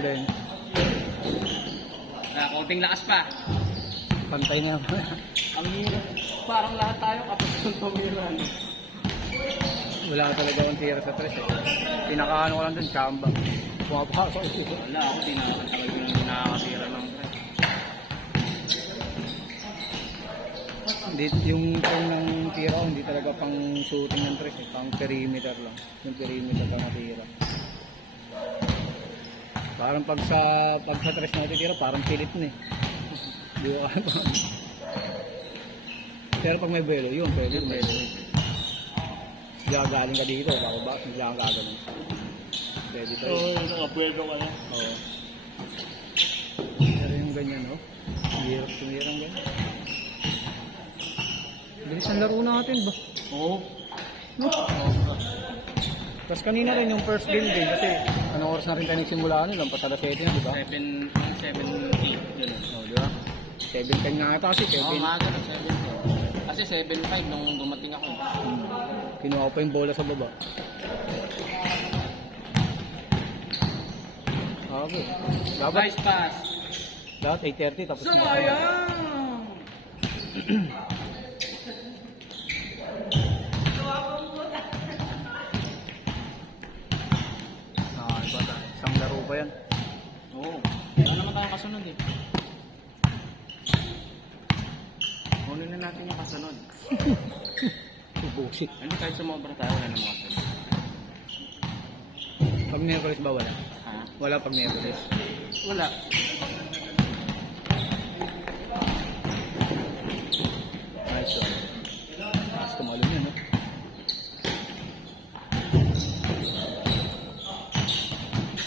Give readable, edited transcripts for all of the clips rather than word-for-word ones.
Then. Konting lakas pa. Pantay na. Ang hirap. Parang lahat tayo kapag ng tumiran. Wala talaga akong tira sa tres eh. Pinakaano ko lang dun, chamba. Pumapasok eh. Wala ako, di na ako talaga yung nakakatira ng tres. Hindi, yung pang ng tira ko, hindi talaga pang shooting ng tres eh. Pang perimeter lang. Yung perimeter lang natira. Parang pag sa tres na natitira, parang pilit na eh. Di ba? Pero pag may belo, yun, pwede. Gagaling ka dito, baka ba? Bigla kang gagaling. Pwede tayo. Oo, nakapwelo ka na. Oo. Pero yung ganyan, no? Hirap tumirang ganyan. Bilis ang laro natin ba? Oo. No? Tapos kanina rin yung first game din kasi anong oras na rin tayo nagsimula ano, lampas alas 7 na, di ba? 7, 7, 8, yun. Oh, di ba? 7:10 nga ata kasi 7. Oo, maaga na 7. Kasi 7-5 nung dumating ako. Kinuha ko pa yung bola sa baba. Okay. Dapat, Nice pass. dapat 8:30 tapos Sayang! isang laro pa yan. Oo. Wala naman tayong kasunod eh. Kunin na natin yung kasunod. Bullshit. Ano kahit sumobra tayo, wala naman kasunod. Pag Miyerkules ba wala? Ha? Wala pag Miyerkules. Wala. Nice one. Mas tumalon yan, no?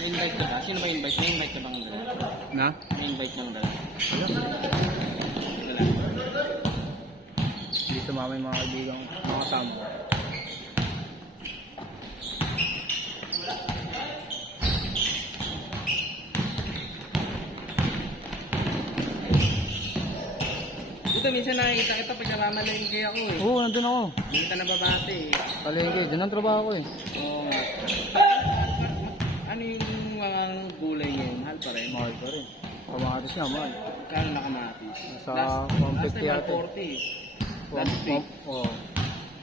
May invite ka ba? Sino ba invite? May invite ka bang dala? Na? May invite ng dala? Wala. Dito mama yung mga kaibigan, mga kasama ko. Dito minsan nakikita kita pag namamalengke ako eh. Oo, nandun ako. Hindi kita nababate eh. Palengke, dyan ang trabaho ko eh. Oo nga. Ano yung mga gulay ngayon? Mahal pa rin. Mahal pa rin. Kamatis nga, mahal. Kano na kamatis? Sa last 150 time, yata. 140. Last week. Oo.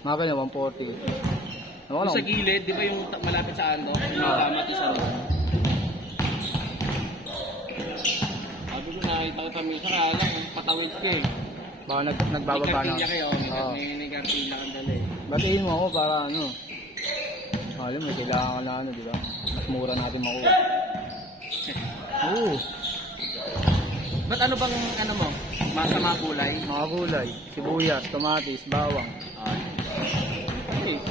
Mga ganyan, 140. Ano Yung sa gilid, di ba yung malapit sa ando? Yung kamatis ano? Sabi ko nakita kita minsan, alam, patawid ka eh. Baka nagbababa na. May kartilya kayo, Oo. may kartilya kang dala eh. Batiin mo ako para ano. Alam mo, kailangan ka na ano, di ba? Mas mura natin makuha. Oo. Ba't ano bang ano mo? Masama gulay? Mga gulay, sibuyas, kamatis, bawang. Okay.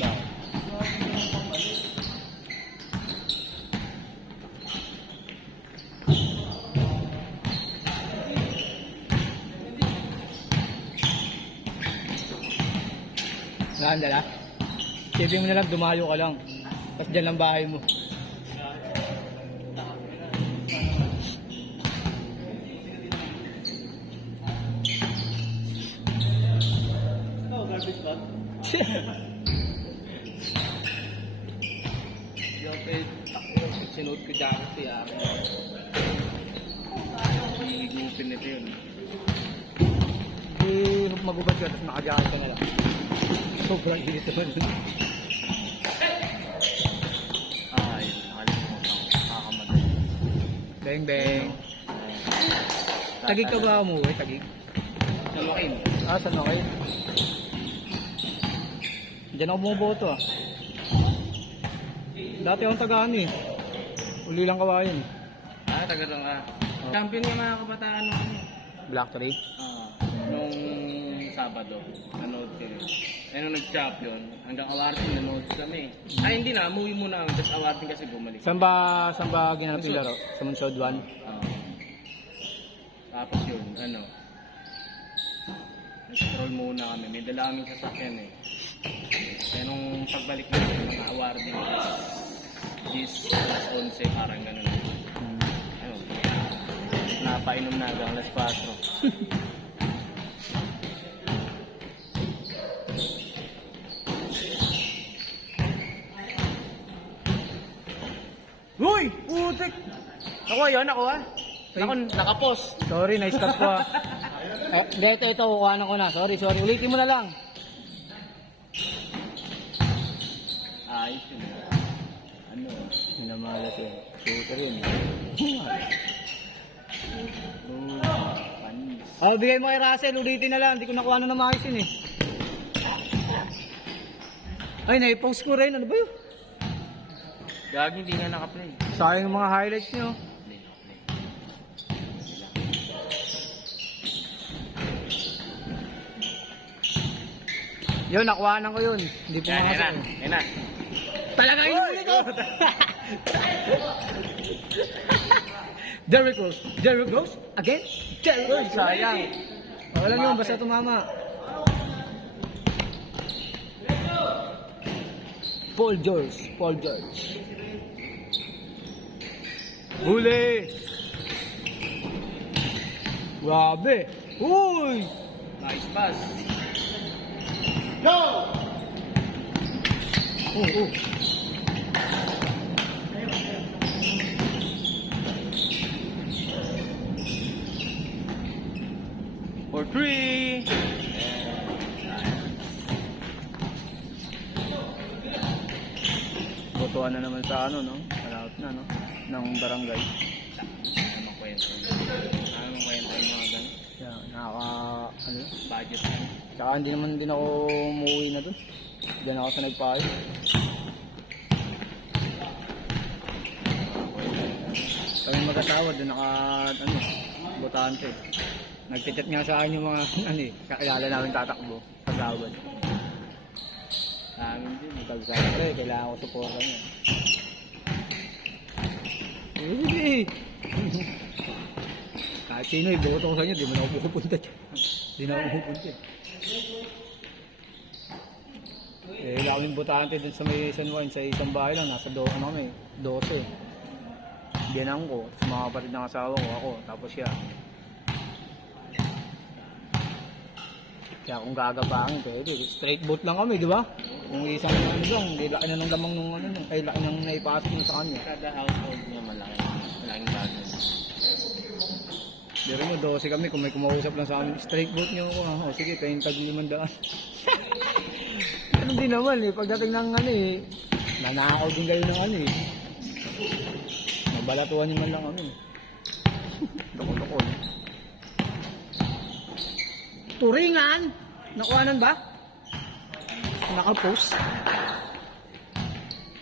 Bawang. Saan dala? Sipin mo na lang, dumayo ka lang. Tapos dyan lang bahay mo. Oh, garbage bag? Yung sinuot ko jacket ko yan. Hihigupin nito yun. Magubad ka, tapos nakajakit ka na lang. Sobrang init naman. Ay, nakalimutan ko. Nakakamatay. Beng beng. Tagig ka ba umuwi? Tagig? Sa Lokin. Saan na kayo? Diyan ako bumoboto ah. Dati akong tagaan eh. Uli lang kawayan. Taga doon ka. Champion nga mga kabataan nung ano. Black Tree? Nung Sabado. Nanood kami. Nung nag-champion, hanggang awartin nanood kami. Ay hindi na, umuwi muna kami. Tapos awartin kasi bumalik. Saan ba ginanap yung laro? Sa Munsod 1? Tapos yun, ano. Nag-stroll muna kami. May dala kaming sasakyan eh. Kaya nung pagbalik natin, mga awarding 10, alas 11, parang ganun. Ayun. Napainom na hanggang alas 4. Uy! Putik! Nakuha yun, nakuha. Nakapost. Sorry, na-stop ko ah. Ito, kukuhanan ko na. Sorry. Ulitin mo na lang. Ayos yun. Ano? Minamalas yun. Shooter yun. Panis. Bigay mo kay Russell. Ulitin na lang. Hindi ko nakuha na maayos yun eh. Ay, na-post ko rin. Ano ba yun? Gagi, hindi nga naka-play. Sayang yung mga highlights nyo. Play, naka-play. Yun, nakuhanan ko yun. Hindi po Yan, yan na. makasal. Yan na. Talaga yun ulit ko! There it goes. There it goes. Again. There it goes. Sayang. Wala yun, basta tumama. Paul George. Huli! Grabe! Uy! Nice pass. Oh. For 3. Botohan na naman sa ano, no? Malapit na, no? Ng barangay. Ano mang kwento? Ano mang kwento yung mga ganun? Kaya, ano? Budget. Tsaka hindi naman din ako umuwi na dun. Diyan ako sa nagpayo. Kami mag-asawa dun botante. Nagchat nga sa akin yung mga, kakilala namin tatakbo. Pagawad. Sa amin din. Pagsabi ko kailangan ko supportan niya. Hindi. Kahit sino, iboto ko sa inyo, di mo na ako pupunta dyan. Di na ako pupunta. Wala kaming botante dun sa may San Juan, sa isang bahay lang, nasa doon kami. 12. Binang ko, sa mga kapatid ng asawa ko, ako, tapos siya. Kaya kung gagapangin, pwede. Straight boat lang kami, di ba? Yung isang ano lang, di laki na ng lamang nung ano, ay laki nang naipasok nyo sa kanya. Kada household niya malaki. Malaking bagay. Pero mo, 12 kami, kung may kumausap lang sa amin, straight boat nyo ako. O sige, pahing tag 500. Ano din naman eh, pagdating ng ano eh, nanakaw din kayo ng ano eh. Mabalatuan nyo man lang kami. Loko-loko eh. Turingan! Nakuhanan ba? Nakapost.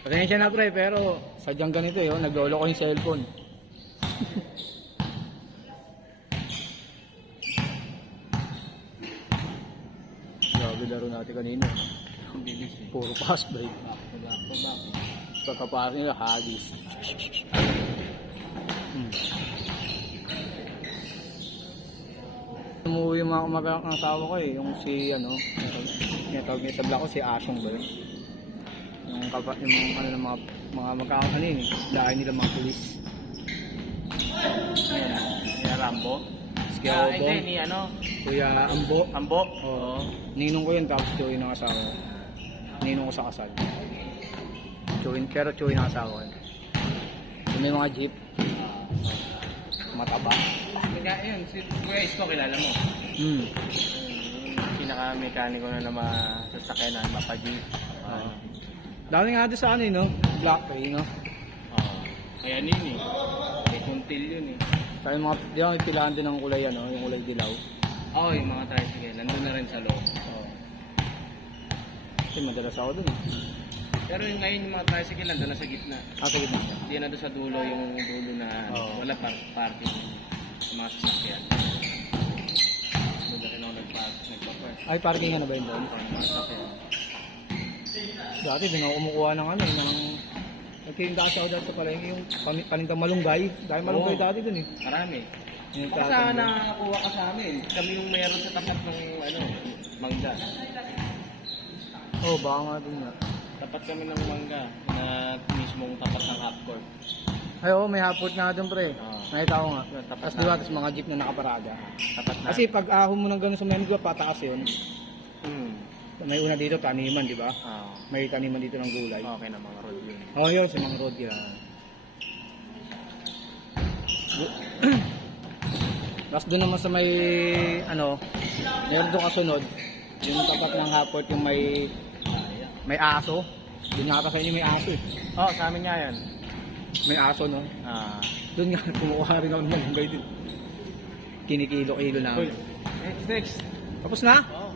Pasensya na pre, pero sadyang ganito eh, oh, naglolo ko yung cellphone. Grabe laro natin kanina. Ang bilis eh. Puro pass break. Back to back to back. Pagkapari nila, hagis. Umuwi yung mga kumagawang asawa ko eh, yung si ano, yung tawag niya sa vlog ko, si Asong ba yun? Yung ano ng mga magkakano yun eh, dahil nila mga pulis. Kaya Rambo? Si Kuya Hindi, Obong, ni ano? Kuya Ambo. Ambo? Oo. Ninong ko yun, tapos Joey ng asawa ko. Ninong ko sa kasal. Pero Joey ng asawa ko yun. Yung may mga jeep, mataba. Kaya yun, si Kuya Isko kilala mo. Hmm. Yung pinaka-mekaniko na na masasakyan na mapa-jeep. Oo. Dami nga doon sa ano no? Black Ray, no? Kaya yun eh. May kuntil yun eh. Kaya yung mga, di ba may pilahan din ng kulay ano, yung kulay dilaw. Oo, yung mga tricycle. Nandun na rin sa loob. Oo. Kasi madalas ako dun eh. Pero yung ngayon yung mga tricycle nandun na sa gitna. Sige na. Hindi na doon sa dulo yung dulo na Oo. wala parking sa mga sasakyan. Doon na rin ako nagpa-park. Ay, parking ano ba yun doon? Mga sasakyan. Dati din ako kumukuha ng ano, ng... Nagkihinda kasi ako dati sa palengke yung panindang malunggay. Dahil malunggay Oo. dati dun eh. Marami. Yung Baka sana nakakuha ka sa amin. Kami yung mayroon sa tapat ng ano, mangga. Oo, baka nga dun nga. Tapat kami ng mangga na mismong tapat ng half court. Ay, oo, may hapot nga dun pre. Oo. Nakita ko nga. Tapat Tapos diba, tapos mga jeep na nakaparada. Tapat na. Kasi pag ahon mo ng gano'n sa Mengo, pataas yun. May una dito, taniman, di ba? May taniman dito ng gulay. Okay na mga road yun. Oo, yun, sa mga road yan. Tapos doon naman sa may, ano, meron doon kasunod, yung tapat ng hapot, yung may aso. Doon nga sa inyo may aso eh. Oh, sa amin nga yan. May aso, no? Doon nga, kumukuha rin ako ng malunggay din. Kinikilo-kilo na. Next. Tapos na? Oo.